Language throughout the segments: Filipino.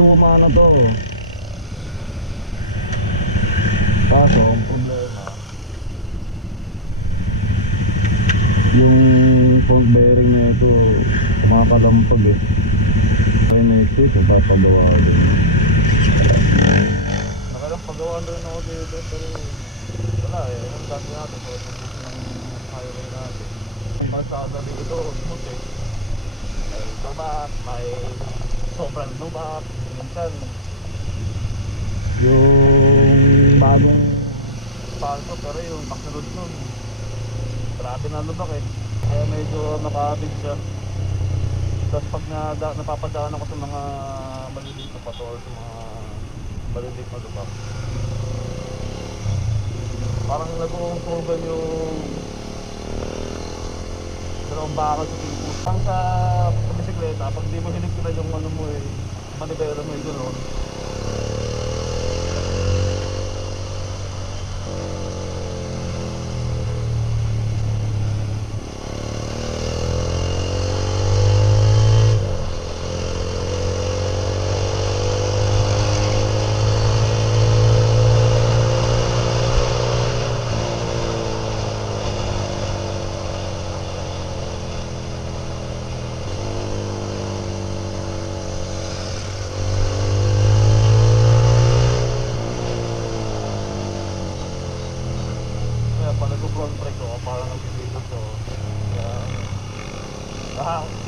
luma na to. Kaso ang problema, yung front bearing na ito kumakalampag eh. Kaya naisip kung papagawa din. Nakalampagawa rin ako dito pero wala eh. Ang dati natin so ng highway natin. Ang masada dito smooth eh. May lubak, may sobrang lubak. Minsan yung bagong palto pero yung backload nun grabe na lubak eh. Kaya medyo nakabig siya. Tapos pag napapadaan ako sa mga maliliit na pato or sa mga maliliit na lubak, parang nag-uungtugan yung dalawang bakal sa tipo. Pang sa bisikleta, pag di mo hinig yung ano mo eh, manibela mo yung gano'n.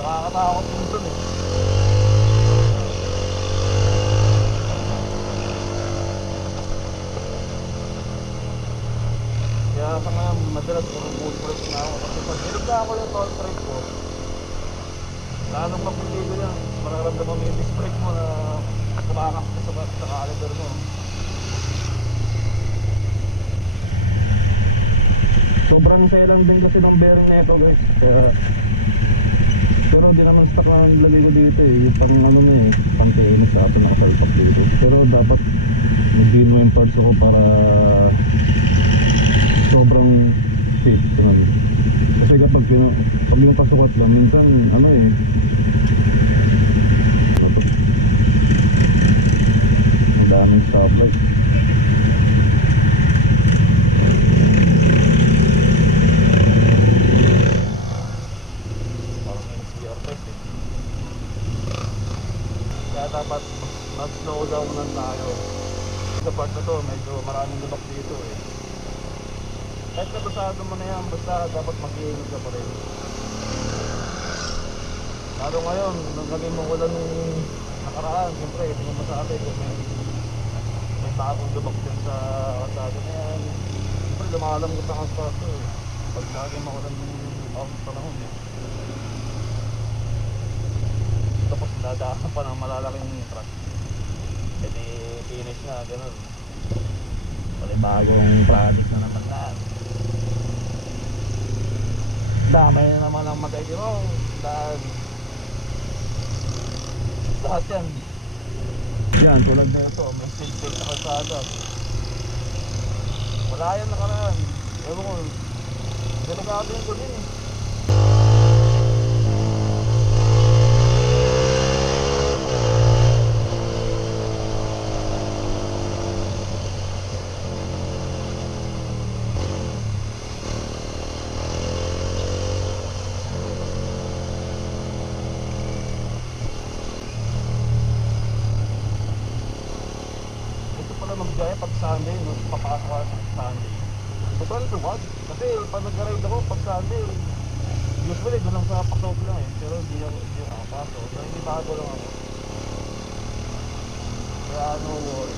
Nakakatakot yung dun eh. Kaya sa nga madalas full brake na ako. Kasi pag nilagda ako yung tall brake ko, lalong mapiligo yan. Mararamdaman mo yung disc brake mo na kumakas ka sa caliper mo. Sobrang selang din kasi ng bearing na ito guys. Kaya pero di naman stock na nilagay ko dito eh. Yung pang ano na eh, pang TNS sa ato nakasalpak dito. Pero dapat mag-bino yung parts ako para sobrang fit. Kasi kapag pinapasukat lang, minsan ano eh, ang daming stoplight. Dapat mag-slow down lang tayo. Sa part na to, medyo maraming lubak dito eh. Kahit nabasado mo na yan, basta dapat mag-iingat ka pa rin. Lalo ngayon, nung naging mawalan ng nakaraan, siyempre, hindi mo masabi kung may bagong lubak din sa kasado na yan. Siyempre, lumalamgot ang aspato eh. Pag laging mawalan ng panahon eh. Tapos dadaan pa ng malalaking truck. E di finish na, ganun. Wala bagong project na naman na. Dami na naman ang mag-i-roll. Lahat yan. Yan, tulad na ito. May speed break na kalsada. Wala yan nakaraan. Ewan ko. Delikado yung gawin eh. Magbiyahe pag Sunday, no? Papasok ako sa Sunday. Sobrang luwag. Kasi pag nag-ride ako pag Sunday, usually doon lang sa pasok lang eh. Pero hindi ako nakapasok. Pero hindi bago lang ako. Kaya no worry.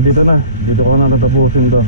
dito na. Dito ko na tatapusin to.